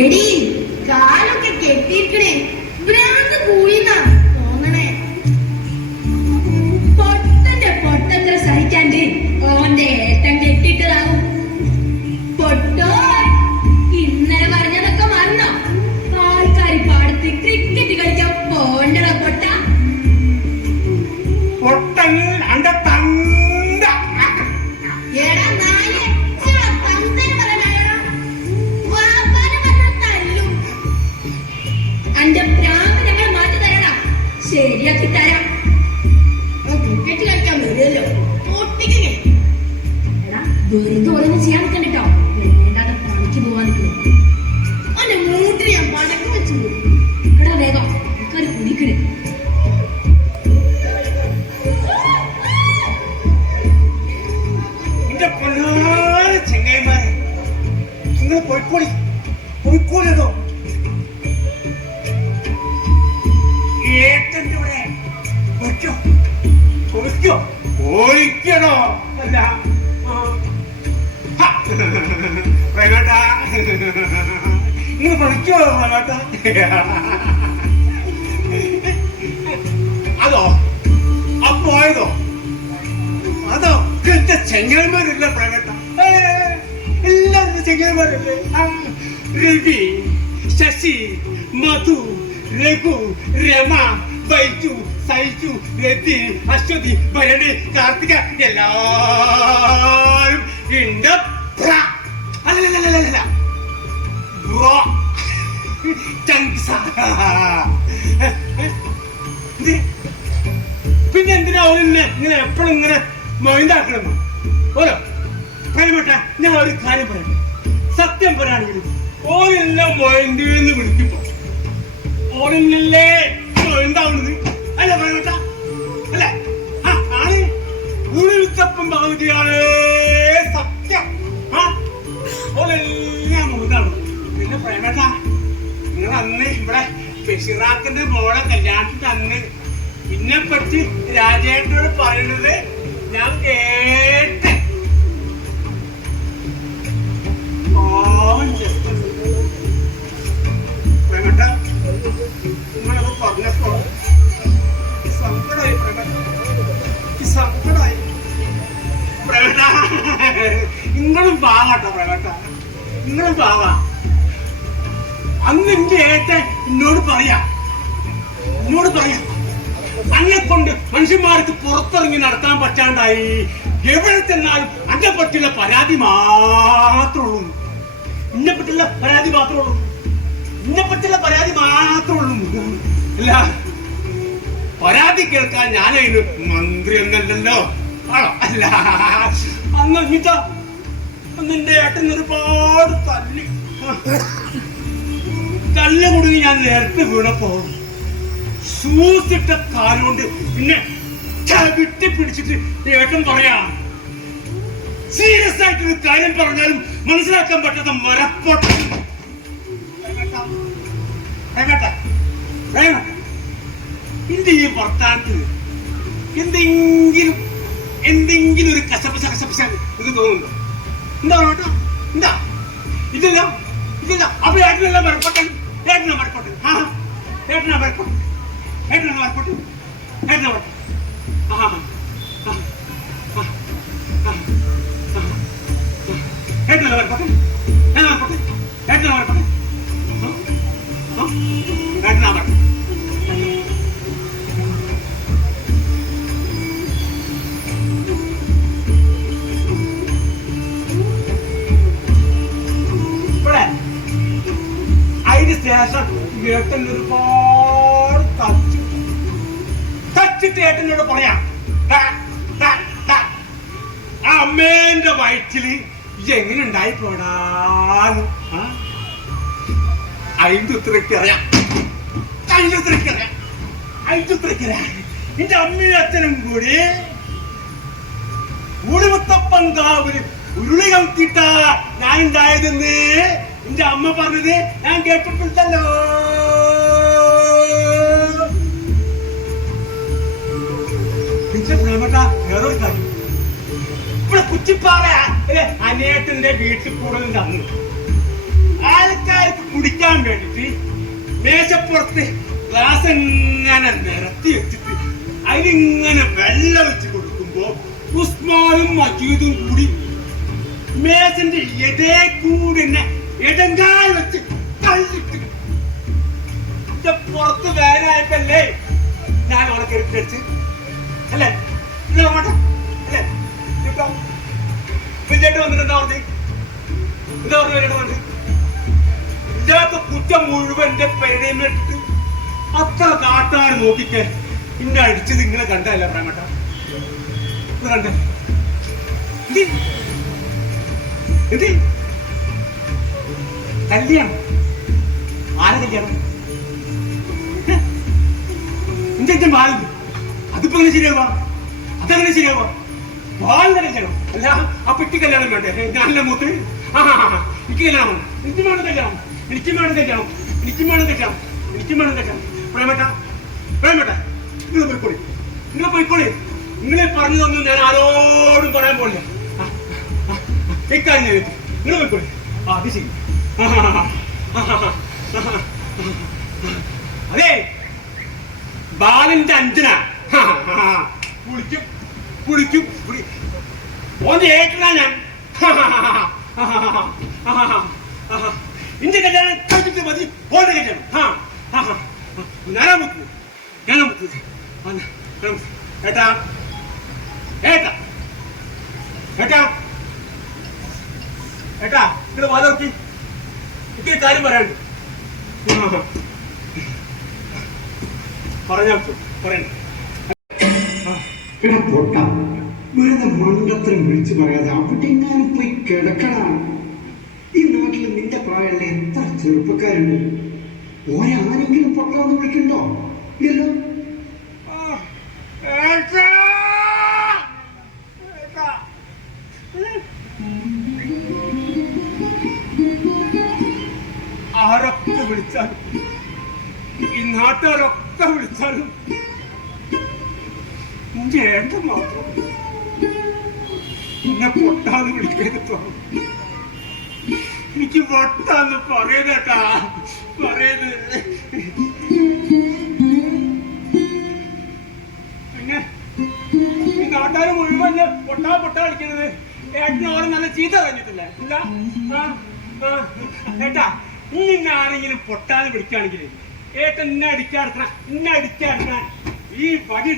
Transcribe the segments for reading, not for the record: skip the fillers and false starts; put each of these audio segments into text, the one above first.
എടി കാലൊക്കെ കെട്ടിയിരിക്കണേ ഭ്രാന്ത് കൂടിന്നാ തോന്നണേ. പൊട്ടത്ര സഹിക്കാണ്ട് ഓന്റെ ഏട്ടൻ കെട്ടിട്ടതാവും. പൊട്ടോ ഇന്നലെ പറഞ്ഞതൊക്കെ മറന്നോ? ആൾക്കാർ പാടത്ത് ക്രിക്കറ്റ് കളിക്കാൻ പോണ്ടോ പൊട്ട? പൊട്ടൻ അന്റെ എടാ നായ അന്റെ പ്രാന്ത് ഞങ്ങൾ മാറ്റി തരണം. ശരിയാക്കി തരാം. ക്രിക്കറ്റ് കളിക്കാൻ വരുമല്ലോ പൊട്ടിക്കേ. എടാ വെറുതെ ഓരോന്ന് ചെയ്യാൻ നിൽക്കണ്ടോ? വേണ്ടാതെ പണിക്ക് പോവാൻ നിൽക്കുന്നു. അവന്റെ മൂട്ടിൽ ഞാൻ പടക്കം വെച്ചു. എടാ വേഗം ആൾക്കാർ കുടിക്കണേ. ചെങ്ങായിമാരെ നിങ്ങൾ പോയിക്കോളിയതോ ഏട്ടന്റെ ഇവിടെ പോയിക്കണോ? അല്ല പ്രേമേട്ടാ നിങ്ങൾ പഠിക്കോ പ്രേമേട്ടാ? അതോ പോയതോ? അതോ എന്റെ ചെങ്ങന്മാരില്ല പ്രേമേട്ട, എല്ലാവരും ചെങ്ങന്മാരല്ലേ. രവി, ശശി, മധു, രഘു, രമ, ബൈജു, സൈജു, രതി, അശ്വതി, ഭരണി, കാർത്തിക എല്ലാരും ഉണ്ട്. അല്ലല്ല പിന്നെ എന്തിനാ ഇങ്ങനെ എപ്പോഴും ഇങ്ങനെ മൊയിന്താക്കണമെന്നോ? ഓരോ പ്രേമേട്ട, ഞാൻ ഒരു കാര്യം പറയട്ടെ. സത്യം പറയാണെങ്കിൽ ഓരെല്ലാം മൊയന്തെന്ന് വിളിക്കുമ്പോ ഓരെന്നല്ലേ മൊയന്താവുന്നത്? അല്ല പ്രേമേട്ട, അല്ലേ? ആണ് ഉളിത്തപ്പം പകുതിയാണ് സത്യം. ഓരെല്ലാം മൊയന്താവുന്നത്. പിന്നെ പ്രേമേട്ട, നിങ്ങൾ അന്ന് ഇവിടെ ബഷീറാക്കിന്റെ മോളെ കല്യാണത്തിന് അന്ന് പിന്നെ പറ്റി രാജേട്ടനോട് പറയുന്നത് ഞാൻ കേട്ട്. പ്രേമേട്ട, നിങ്ങളത് പറഞ്ഞപ്പോ സങ്കടമായി സങ്കടമായി പ്രേമേട്ട. നിങ്ങളും പാവാട്ടോ പ്രേമേട്ട, നിങ്ങളും പാവാ. അന്ന് എന്റെ ഏട്ടൻ എന്നോട് പറയാ അന്നെ കൊണ്ട് മനുഷ്യന്മാർക്ക് പുറത്തിറങ്ങി നടത്താൻ പറ്റാണ്ടായി. എവിടെ ചെന്നാലും അന്നെ പറ്റിയുള്ള പരാതി മാത്രമുള്ളൂ. ഇന്നെ പറ്റിയുള്ള പരാതി മാത്രമുള്ളൂ. അല്ല, പരാതി കേൾക്കാൻ ഞാനതിന് മന്ത്രി എന്നല്ലല്ലോ. ആണോ? അല്ല, അന്ന് എന്റെ ഏട്ടൻ ഒരുപാട് തല്ല് കൊടുങ്ങി ഞാൻ നേരത്തെ വീണപ്പോ സൂസിട്ട കാലുകൊണ്ട് പിന്നെ വിട്ടി പിടിച്ചിട്ട് ഏട്ടൻ പറയാ, സീരിയസ് ആയിട്ടൊരു കാര്യം പറഞ്ഞാലും മനസ്സിലാക്കാൻ പറ്റാത്ത മരപ്പൊട്ട. എന്റെ ഈ വർത്താനത്തിന് എന്തെങ്കിലും ഒരു കസപ്പസ ഇത് തോന്നുന്നുണ്ടോ? എന്താ കേട്ടോ? എന്താ ഇല്ലല്ലോ. അപ്പൊ ഏട്ടനല്ല മരപ്പൊട്ടൻ. ഏട്ടനാ മരപ്പൊട്ടൻ. അതിന് ശേഷം ഏട്ടൻ ഒരുപാട് തച്ചിട്ട് ഏട്ടനോട് പറയാം, ആ അമ്മേന്റെ വയറ്റില് എങ്ങനെ ഉണ്ടായിപ്പോടാന്ന്. അതിന്റെ ഉത്തരക്കറിയാം. എന്റെ അമ്മയും അച്ഛനും കൂടി ഉളിമുത്തപ്പങ്കാവില് ഉരുളി കത്തിട്ടാ ഞാൻ ഉണ്ടായതെന്ന് എന്റെ അമ്മ പറഞ്ഞത് ഞാൻ കേട്ടിട്ടുണ്ടല്ലോ. പ്രേമേട്ട, വേറൊരു കാര്യം, ഇവിടെ കുറ്റിപ്പാറ അനിയേട്ടന്റെ വീട്ടിൽ കൂടുതൽ അന്ന് ആൾക്കാർക്ക് വേണ്ടിട്ട് മേശപ്പുറത്ത് ഗ്ലാസ് ഇങ്ങനെ നിരത്തി വെച്ചിട്ട് അതിലിങ്ങനെ വെള്ളം വെച്ച് കൊടുക്കുമ്പോ ഉസ്മാനും മജീദും കൂടി മേശന്റെ എതേ കൂടി എന്നെ എടങ്കാൽ വെച്ച് തള്ളിട്ട് പുറത്ത് വേനായപ്പല്ലേ ഞാൻ അവളെ കെട്ടിച്ച് അല്ലേ അല്ലേ ഇപ്പൊ വിജയേട്ട് വന്നിട്ട് എന്താ പറഞ്ഞു വിജയേട്ട് പറഞ്ഞു ഇല്ലാത്ത കുറ്റം മുഴുവൻ എന്റെ പെരേമിട്ട് അത്ര കാട്ടാൻ നോക്കിക്കെ ഇന്നെ അടിച്ചത് ഇങ്ങനെ കണ്ടല്ല പ്രേമട്ട കണ്ട എന്ത് കല്യാണം ആരെ കല്യാണം എന്റെ ബാലു അതിപ്പോ എങ്ങനെ ശരിയാവാ അതെങ്ങനെ ശരിയാവാ ബാലിന്റെ കല്യാണം അല്ല ആ പെട്ടി കല്യാണം വേണ്ടേ ഞാനല്ല മൂത്ത് എനിക്ക് കല്യാണം എനിക്കും വേണം കല്യാണം എനിക്കും വേണം കല്യാണം എനിക്കും വേണം കല്യാണം എനിക്കും വേണം കല്യാണം പ്രേമട്ട പ്രേമട്ട നിങ്ങൾ പോയിക്കോളി നിങ്ങൾ പോയിക്കോളി നിങ്ങളെ പറഞ്ഞതൊന്നും ഞാൻ ആരോടും പറയാൻ പോലില്ല ഇക്കാര്യം ഞാൻ നിങ്ങൾ പോയിക്കോളി അത് ശരി അതെ ബാലന്റെ അഞ്ചന കുളിക്കും കുളിക്കും ഓന്റെ ഏറ്റാ ഞാൻ ഇന്റെ കല്യാണം കഴിച്ചിട്ട് മതി ഓന്റെ കല്യാണം ഞാനാ മുത്ത് ഏട്ടാ ഏട്ടാ ഏട്ടാ ഏട്ടാ നിങ്ങൾ വാദി ഇത്തിരി കാര്യം പറയാണ്ട് പറഞ്ഞാ പറയണ്ട പൊട്ട വെറുതെ മണ്ടത്തരം വിളിച്ചു പറയാതെ അവിടെ എങ്ങാനും പോയി കിടക്കണം. ഈ നാട്ടിൽ നിന്റെ പ്രായമുള്ള എത്ര ചെറുപ്പക്കാരുണ്ട്? ഒരാരെങ്കിലും പൊട്ടാന്ന് വിളിക്കണ്ടോ? ഇല്ലല്ലോ. ആരൊക്കെ വിളിച്ചാലും ഈ നാട്ടുകാരൊക്കെ വിളിച്ചാലും എന്റെ ഏട്ടൻ മാത്രം എന്നെ പൊട്ടാന്ന് വിളിക്കരുത്. എനിക്ക് പൊട്ടാന്ന് പറയതേട്ടാ പറയത്. പിന്നെ ഈ നാട്ടുകാർ മുഴുവൻ പൊട്ടാ കളിക്കുന്നത് ഏട്ടനോട് നല്ല ചീത്ത പറഞ്ഞിട്ടില്ലേ? ഇല്ല. ഏട്ടാ ഇന്ന ആരെങ്കിലും പൊട്ടാന്ന് വിളിക്കുകയാണെങ്കിൽ ഏട്ടൻ ഇന്നെ അടിക്കാടുക്കണ ഇന്നെ അടിക്കാടുക്കണ ഈ വടി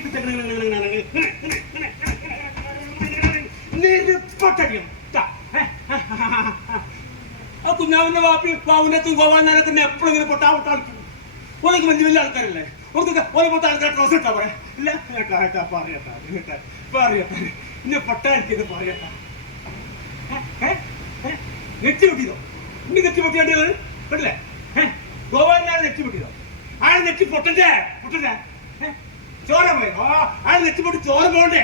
ആ കുഞ്ഞാവിന്റെ ബാബുനത്തും ഗോപാലനാരൊക്കെ എപ്പോഴും ഇങ്ങനെ പൊട്ടാ കളിക്കും. ഓനക്ക് വലിയ വലിയ ആൾക്കാരല്ലേ? ഓനെ പൊട്ട ആൾക്കാർ ഡ്രസ് ഇട്ടാ പറയാ. ഇല്ല ഏട്ടാ പറയട്ടാ പറയട്ടെ ഇന്നെ പൊട്ടായിരിക്കത് പറയട്ടാ. നെറ്റി പൊട്ടിയതോ? ഇനി നെറ്റി പൊട്ടിയാണ്ടത് കണ്ടില്ലേ? ഗോപാലനാരെ നെറ്റി പൊട്ടിയതോ? ആളെ നെറ്റി പൊട്ടണ്ടേ ചോര പോയോ? അയാൾ നെറ്റിപ്പൊട്ടി ചോര പോകണ്ടേ?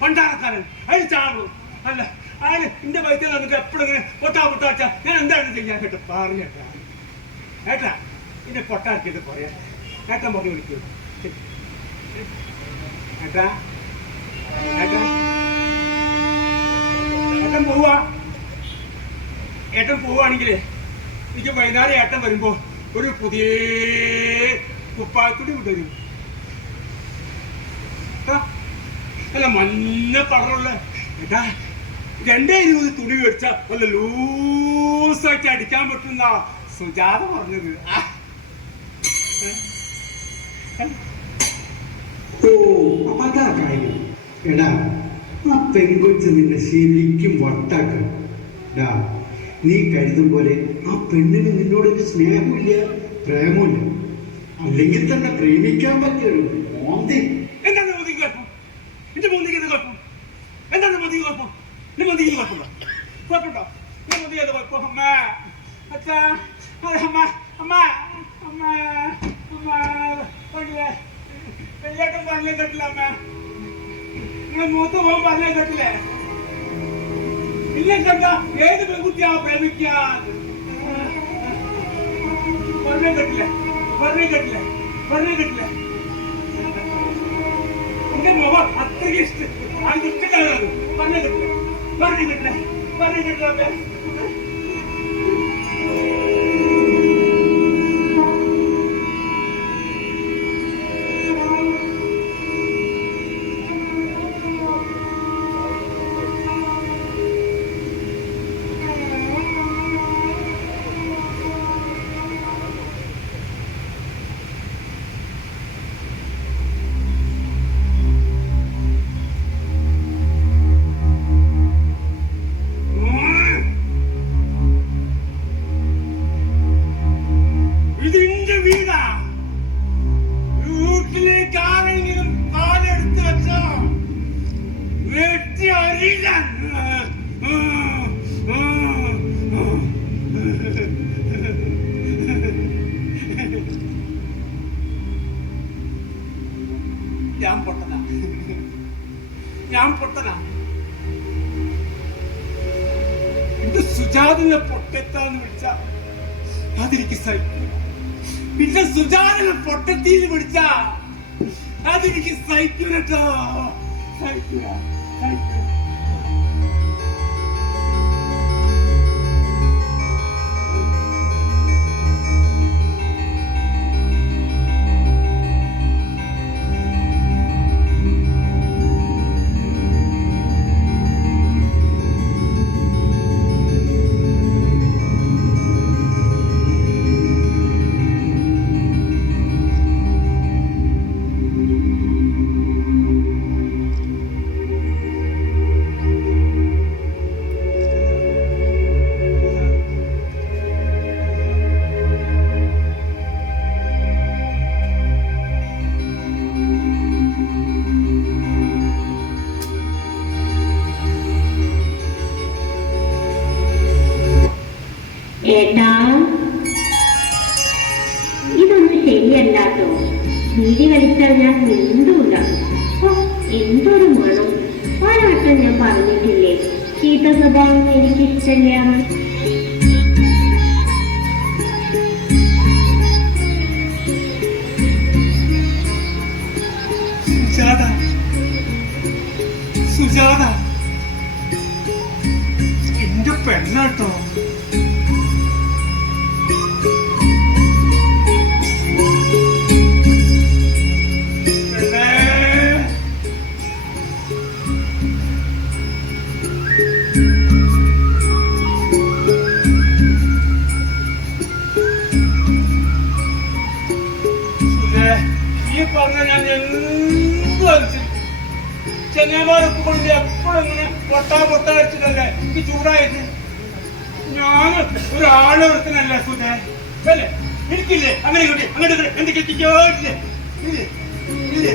പണ്ടാറക്കാരൻ അയാൾ ചാടും. അല്ല അയാൾ എന്റെ വൈദ്യം നമുക്ക് എപ്പോഴും ഇങ്ങനെ പൊട്ടാ വെച്ചാ ഞാൻ എന്താണ് ചെയ്യാൻ കേട്ടോ? പറയട്ടാ ഏട്ടാ എന്നെ പൊട്ടാക്കിയത് പറയാ. ഏട്ടൻ പറഞ്ഞു വിളിക്കൂ. ഏട്ടാ ഏട്ടാ ഏട്ടൻ പോവാ. ഏട്ടൻ പോവാണെങ്കിലേ എനിക്ക് വൈകുന്നേരം ഏട്ടൻ വരുമ്പോ ഒരു പുതിയ കുപ്പായത്തുടി വിട്ടു. അല്ല മഞ്ഞ കളറുള്ള ഏട്ടാ 220 തുണി മേടിച്ച വല്ല ലൂസായിട്ട് അടിക്കാൻ പറ്റുന്ന സുജാത പറഞ്ഞത്. ഓ അതാ കാര്യം. എടാ ആ പെൺകൊച്ച് നിന്നെ ശരിക്കും വട്ടാക്കണം. നീ കരുതും പോലെ ആ പെണ്ണിന് നിന്നോടൊരു സ്നേഹമില്ല പ്രേമമില്ല. അല്ലെങ്കിൽ തന്നെ പ്രേമിക്കാൻ പറ്റിയൊരു മോന്തി. എന്താണ് മോദിക്ക് കുഴപ്പം? എന്റെ മോദിക്ക് എന്താ കുഴപ്പം? എന്താണ് മോദിക്ക് കുഴപ്പം? എന്റെ മോദിക്ക് കുഴപ്പമുണ്ടോ? കുഴപ്പമുണ്ടോ? എന്റെ മോദി ഏത് കുഴപ്പം? അമ്മ അച്ഛാ അമ്മ അമ്മ അമ്മ അമ്മ പറഞ്ഞില്ലേ? വെള്ളിയാട്ടം പറഞ്ഞേ കേട്ടില്ല അമ്മ? നിങ്ങൾ മൂത്ത പോകാൻ പറഞ്ഞേ കേട്ടില്ലേ? ഇല്ല കണ്ട ഏത് പെൺകുട്ടിയാ പ്രേമിക്കാൻ പറഞ്ഞേ കേട്ടില്ലേ? പറഞ്ഞേ കേട്ടില്ലേ? പറഞ്ഞേ കേട്ടില്ലേ? എന്റെ മുഖം അത്രയ്ക്ക് ഇഷ്ടം അത് ഇഷ്ടക്കാരാണ്. പറഞ്ഞേ കേട്ടില്ലേ? പറഞ്ഞേ കേട്ടില്ലേ? പറഞ്ഞേ കേട്ടില്ല. ഞാൻ പൊട്ടനാ? ഇത് സുജാതിനെ പൊട്ടെത്താന്ന് വിളിച്ച അതെനിക്ക് സഹിക്കില്ല. പിന്നെ സുജാതിനെ പൊട്ടത്തീന്ന് വിളിച്ച അതെനിക്ക് സഹിക്കൂലട്ടോ. സഹിക്കൂല, സഹിക്കൂല. ഏട്ടാ, ഇതൊന്നും ശരിയല്ലാട്ടോ. വീതി കളിച്ചാൽ ഞാൻ മിണ്ടൂല. എന്തൊരു മണം! ഒരാട്ടം ഞാൻ പറഞ്ഞിട്ടില്ലേ ചീത്ത സ്വഭാവം എനിക്കിഷ്ടമില്ല. സുജാത, സുജാത എന്റെ പെണ്ണാട്ടോ. ഈ പറഞ്ഞ ഞാൻ എന്തും അനുസരിക്കും. ചെങ്ങന്മാരൊക്കെ കൊണ്ട് എപ്പോഴും ഇങ്ങനെ പൊട്ടാ അടിച്ചിട്ടല്ലേ ഈ ചൂടായിട്ട്. ഞാൻ ഒരാളൊരുത്തനല്ല സുധേ, അല്ലേ? എനിക്കില്ലേ അങ്ങനെ അങ്ങോട്ട് എന്തൊക്കെ എത്തിക്കോട്ടില്ലേ? ഇല്ലേ ഇല്ലേ?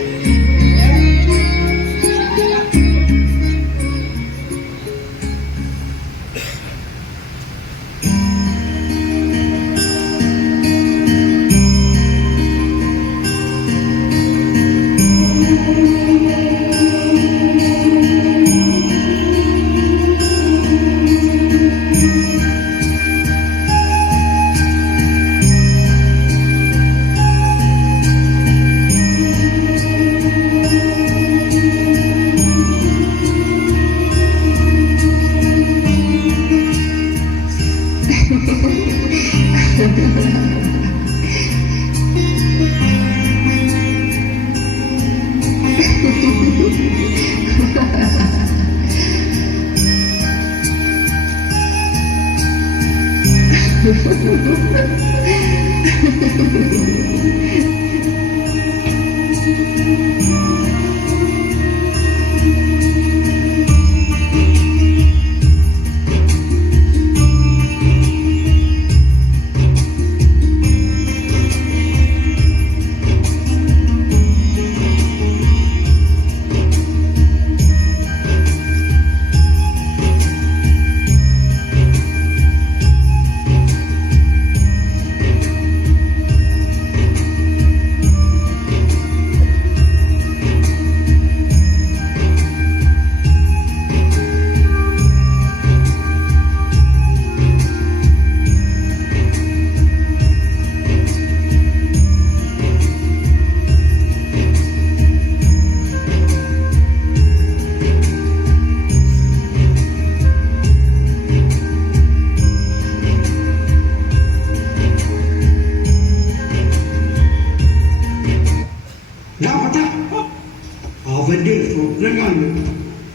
അവന്റെ സ്വപ്നം കാണുന്നു.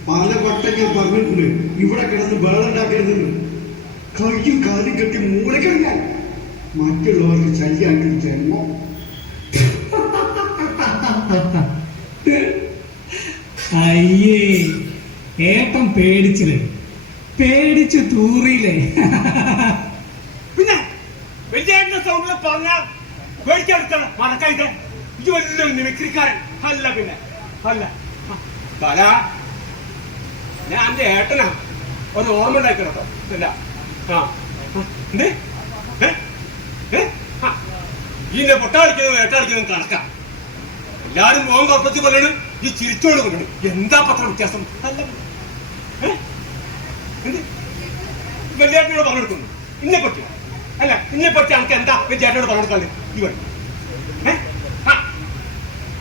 പലവട്ടം ഞാൻ പറഞ്ഞിട്ടുണ്ട് ഇവിടെ കിടന്ന് വേളുണ്ടാക്കരുതെന്ന്. കയ്യും കാലും കെട്ടി മൂലക്കഴിഞ്ഞാൽ മറ്റുള്ളവർക്ക് ശല്യാക്കി ജന്മം. അയ്യേ, ഏട്ടൻ പേടിച്ചു തൂറിയില്ലേ? പിന്നെ വലിയ സൗണ്ട് പറഞ്ഞ പേടിച്ചെടുക്കണം മറക്കായിട്ട്. ഇത് വലിയ മിമിക്രിക്കാരൻ അല്ല. പിന്നെ അല്ല തല ഞാൻ എന്റെ ഏട്ടനാ. ഒരു ഓർമ്മ ഉണ്ടായിട്ടോ. ഇല്ല എന്തേ ഈ പൊട്ടാടിക്കുന്നതും ഏട്ടാടിക്കുന്നതും കണക്കാം. എല്ലാരും മോൻ കപ്പത്തി പറയണം. ഈ ചിരിച്ചോട് കൊണ്ടു എന്താ പത്ര വ്യത്യാസം അല്ല വലിയേട്ടനോട് പറഞ്ഞെടുക്കുന്നു ഇന്നെ പറ്റി അല്ല ഇന്നെ പറ്റി എനിക്ക് എന്താ ചേട്ടനോട് പറഞ്ഞെടുക്കാണ്ട് ഈ വഴി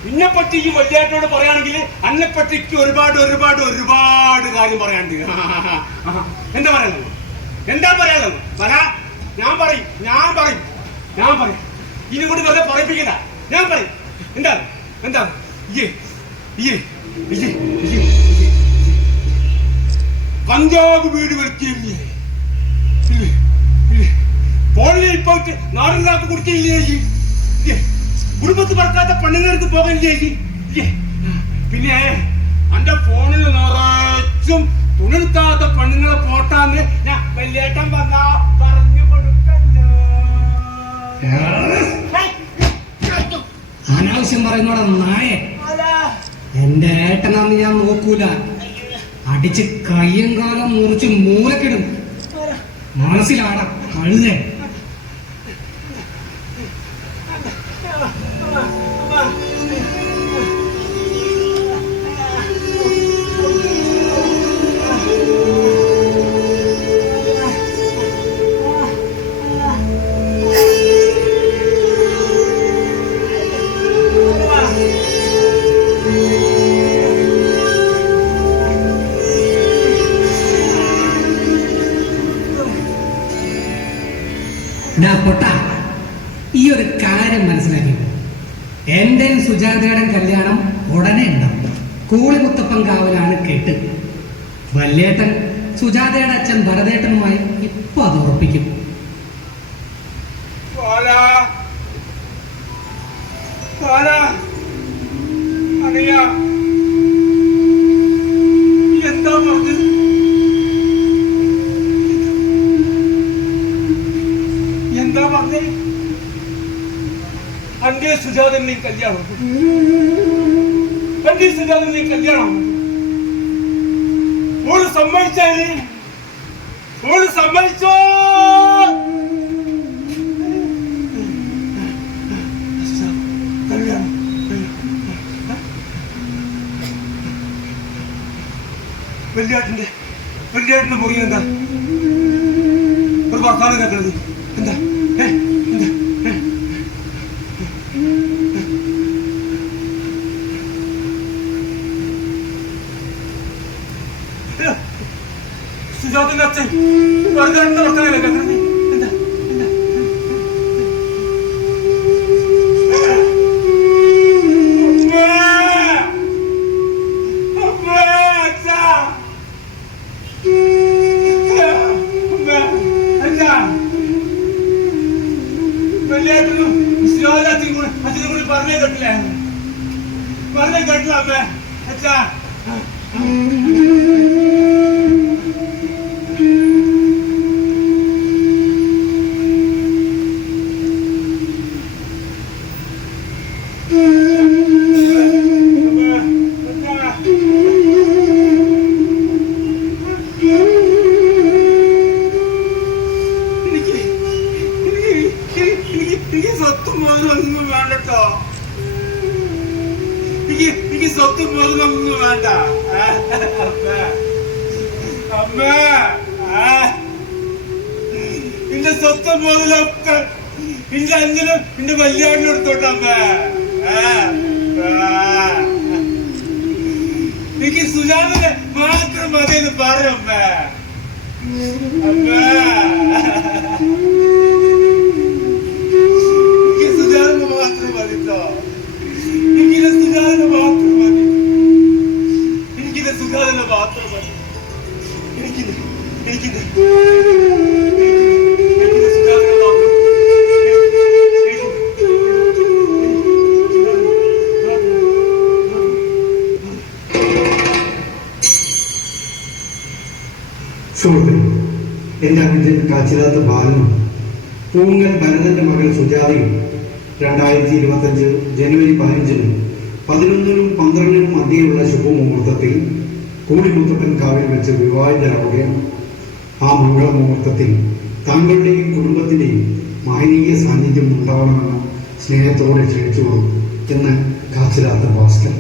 ഇന്നെപ്പറ്റി ഈ വലിയേട്ടനോട് പറയുകയാണെങ്കിൽ അന്നെപ്പറ്റിക്ക് ഒരുപാട് ഒരുപാട് ഒരുപാട് കാര്യം പറയാണ്ട് എന്താ പറയാനുള്ളത് എന്താ പറയാനുള്ളത് ഞാൻ പറയും ഇതിനെ കൊണ്ട് വെറുതെ പറയിപ്പിക്കില്ല ഞാൻ പറയും എന്താ കഞ്ചാവ് വീട് വെക്കുകയില്ലേ പോളിൽ പോയിട്ട് നാടിനകത്ത് കുടിക്കില്ലേ കുടുംബത്ത് പറക്കാത്ത പെണ്ണുങ്ങൾക്ക് പോകില്ലേ പിന്നെ എന്റെ ഫോണിൽ നിറച്ചും തുണിർക്കാത്ത പെണ്ണുങ്ങളെ പോട്ടാന്ന് ഞാൻ വലിയേട്ടൻ വന്നാ പറഞ്ഞു കൊടുക്കല്ലോ. അനാവശ്യം പറയുന്നോടെ നായ എന്റെ ഏട്ടനാന്ന് ഞാൻ നോക്കൂല. അടിച്ച് കയ്യും കാലം മുറിച്ച് മൂലക്കിടും. മനസ്സിലാടാ കഴുതേ. പൊട്ട ഈ ഒരു കാര്യം മനസ്സിലാക്കി. എന്റെ സുജാതയുടെ കല്യാണം ഉടനെ ഉണ്ടാവും. കൂളിമുത്തപ്പൻ കാവലാണ് കേട്ട്. വല്യേട്ടൻ സുജാതയുടെ അച്ഛൻ ഭരതേട്ടനുമായി ഇപ്പൊ അത് ഉറപ്പിക്കും. എന്താ പറഞ്ഞത്? എന്താ പറഞ്ഞേ? അന്റെ സുജാതന്റെ കല്യാണം ഓള് സമ്മതിച്ചാല് ഓള് സമ്മതിച്ചോ? വെള്ളിയാട്ടിന്റെ മുറിയിൽ എന്താ ഒരു വർത്താനം കേൾക്കണത്? എന്താ സുജാതന്റെ അച്ഛൻ വെറുതെ വർത്താനല്ലേ കേൾക്കണത്? എന്താ വെള്ളിയാട്ടിനും അച്ഛനും കൂടി പറഞ്ഞേ കേട്ടില്ല അമ്മേ അച്ഛാ. എനിക്ക് സ്വത്തും മുതലൊന്നും വേണ്ടട്ടോ. എനിക്ക് സ്വത്തും മുതലൊന്നും വേണ്ട അമ്മ. എന്റെ സ്വത്തും മുതലൊക്കെ എന്റെ അഞ്ചനും എന്റെ വല്യാടിനും എടുത്തോട്ടെ അമ്മ. എനിക്ക് സുജാതനെ മാത്രം മതിയെന്ന് പറയമ്മ. അമ്മ സുജാതന് മാത്രം മതിട്ടോ. എനിക്കിത് സുജാതന് മാത്രം മതി. എനിക്കിത് സുജാതന് മാത്രം മതി. എനിക്കിത് സുജാതന് മാത്രം. സുഹൃത്തുക്കളെ, എന്റെ അഞ്ചൻ കാച്ചിലാത്ത ബാലനും പൂങ്ങൽ ഭരതന്റെ മകൾ സുജാതയും 2025 ജനുവരി 15 11-നും 12-നും മധ്യയുള്ള ശുഭമുഹൂർത്തത്തിൽ കൂളിമുത്തപ്പൻ കാവിൽ വെച്ച് വിവാഹിതരാവുകയാണ്. ആ മംഗളമുഹൂർത്തത്തിൽ താങ്കളുടെയും കുടുംബത്തിന്റെയും മഹനീയ സാന്നിധ്യം ഉണ്ടാവണമെന്ന് സ്നേഹത്തോടെ ക്ഷണിച്ചുകൊള്ളു എന്ന് കാച്ചിലാത്ത ഭാസ്കർ.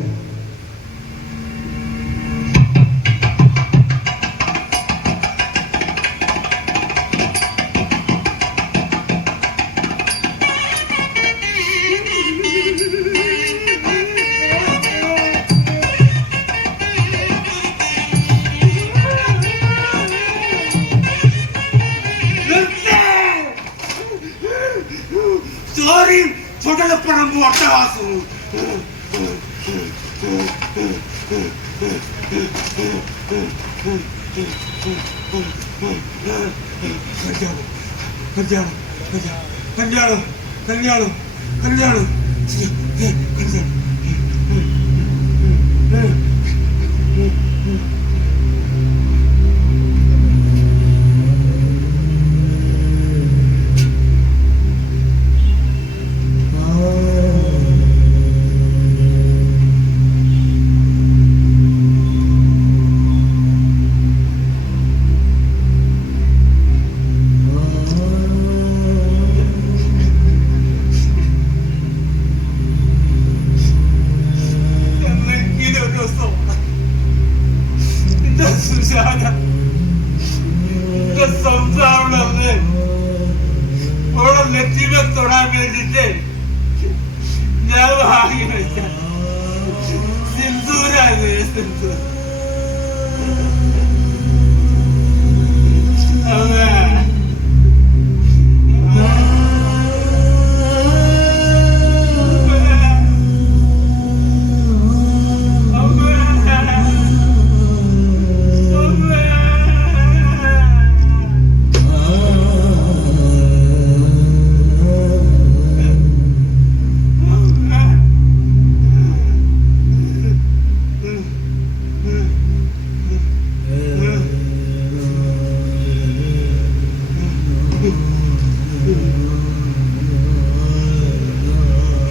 ചോരയും ചുടലപ്പണമ്പും ഒട്ടവാസവും. കല്യാണം കല്യാണം കല്യാണം കല്യാണം കല്യാണം. സംസാരമുള്ളതല്ലേ ഓളെ നെറ്റിമെ തൊടാൻ വേണ്ടിട്ട് ഞാൻ വാങ്ങി വെച്ച സിന്ദൂരാണ്. സിന്ദൂർ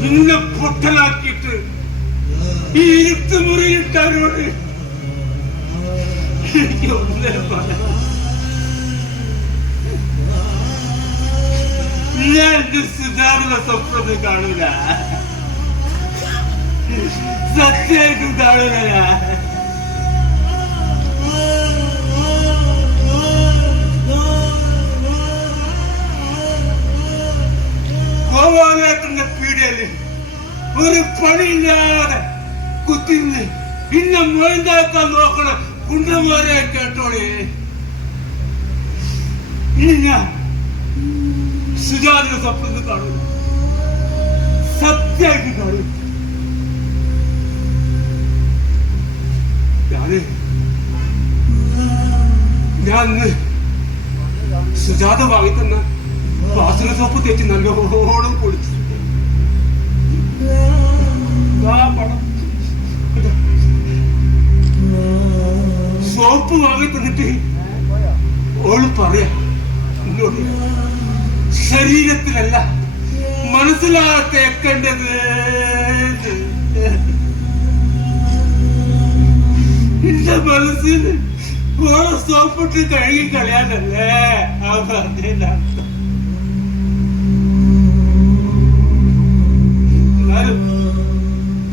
ഇന്നെ പൊട്ടലാക്കിയിട്ട് ഈ ഇരുട്ടുമുറിയിട്ടവരോട് എനിക്ക് ഒന്നേ പറയാം. ഞാൻ എന്റെ സുധാരണ സ്വപ്നം കാണൂല, സത്യമായിട്ടും കാണൂല. ഗോപാലേട്ടന്റെ പീഡിയയില് ഒരു പണിയില്ലാതെ കുത്തിന്ന് ഇന്നെ മൊയന്താക്കാൻ നോക്കണ കുണ്ടന്മാരെ കേട്ടോളേ. ഇനി ഞാൻ സുജാതിയുടെ സ്വപ്നത്തിൽ കാണൂല, സത്യമായിട്ട് കാണൂല. ഞാൻ സുജാത വാങ്ങി തന്ന വാസന സോപ്പ് തേച്ച് നല്ലോണം കുളിച്ചു. സോപ്പ് വാങ്ങി തന്നിട്ട് ഓള് പറയാ എന്നോട്, ശരീരത്തിലല്ല മനസ്സിലാ തേക്കേണ്ടത്. എന്റെ മനസ്സിന് ഓളെ സോപ്പിട്ട് കഴുകി കളയാനല്ലേ ആ പറഞ്ഞതിന്റെ അർത്ഥം. എന്നാലും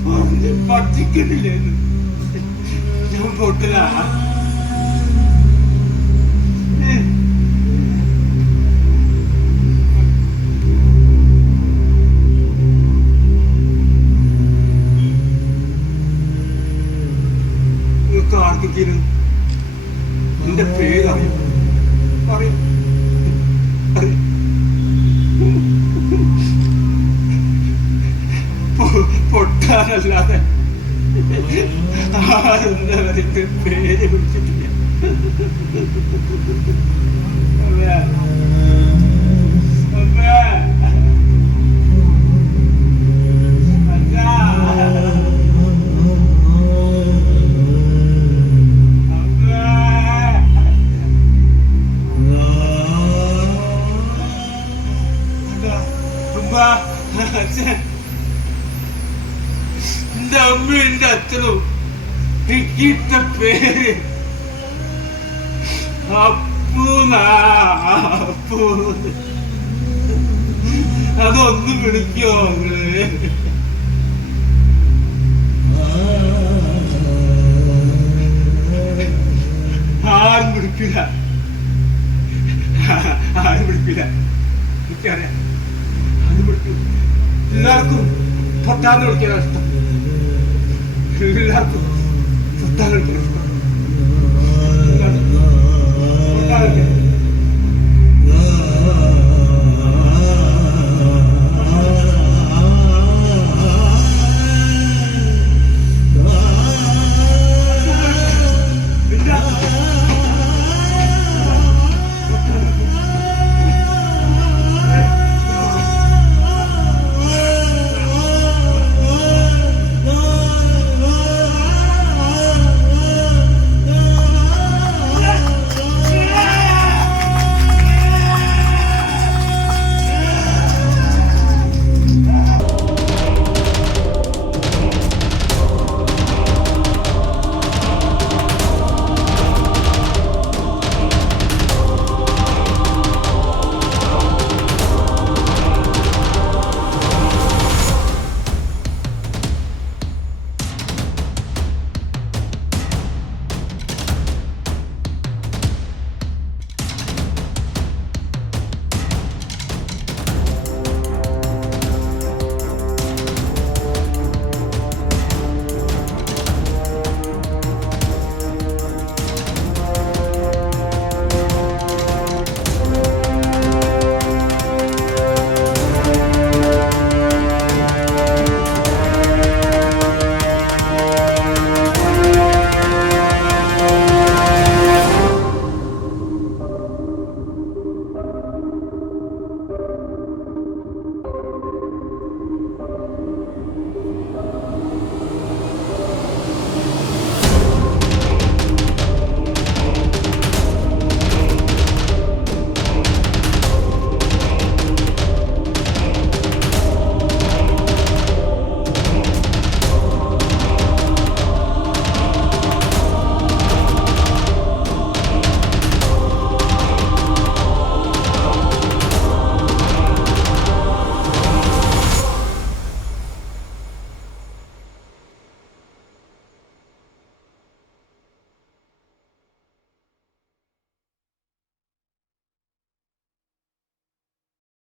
പറഞ്ഞ് പറ്റിക്കുന്നില്ലെന്ന് ഞാൻ പൊട്ടില്ല. ആർക്കെങ്കിലും എന്റെ പേരറിയും അറിയും പൊട്ടാനല്ലാതെ ആരെന്നവർക്ക് പേര് വിളിച്ചിട്ടില്ല. എന്റെ അമ്മയും എന്റെ അച്ഛനും എനിക്കിട്ട പേര് അപ്പൂ. അതൊന്നും വിളിക്കോ നിങ്ങള്? ആരും വിളിക്കില്ല, ആരും വിളിക്കില്ല. എനിക്കറിയാം, ആരും വിളിക്കില്ല. എല്ലാവർക്കും പൊട്ടാന്ന് വിളിക്കാനാണ് ഇഷ്ടം. എല്ലാവർക്കും പൊട്ടാന്ന് വിളിക്കാൻ ഇഷ്ടം.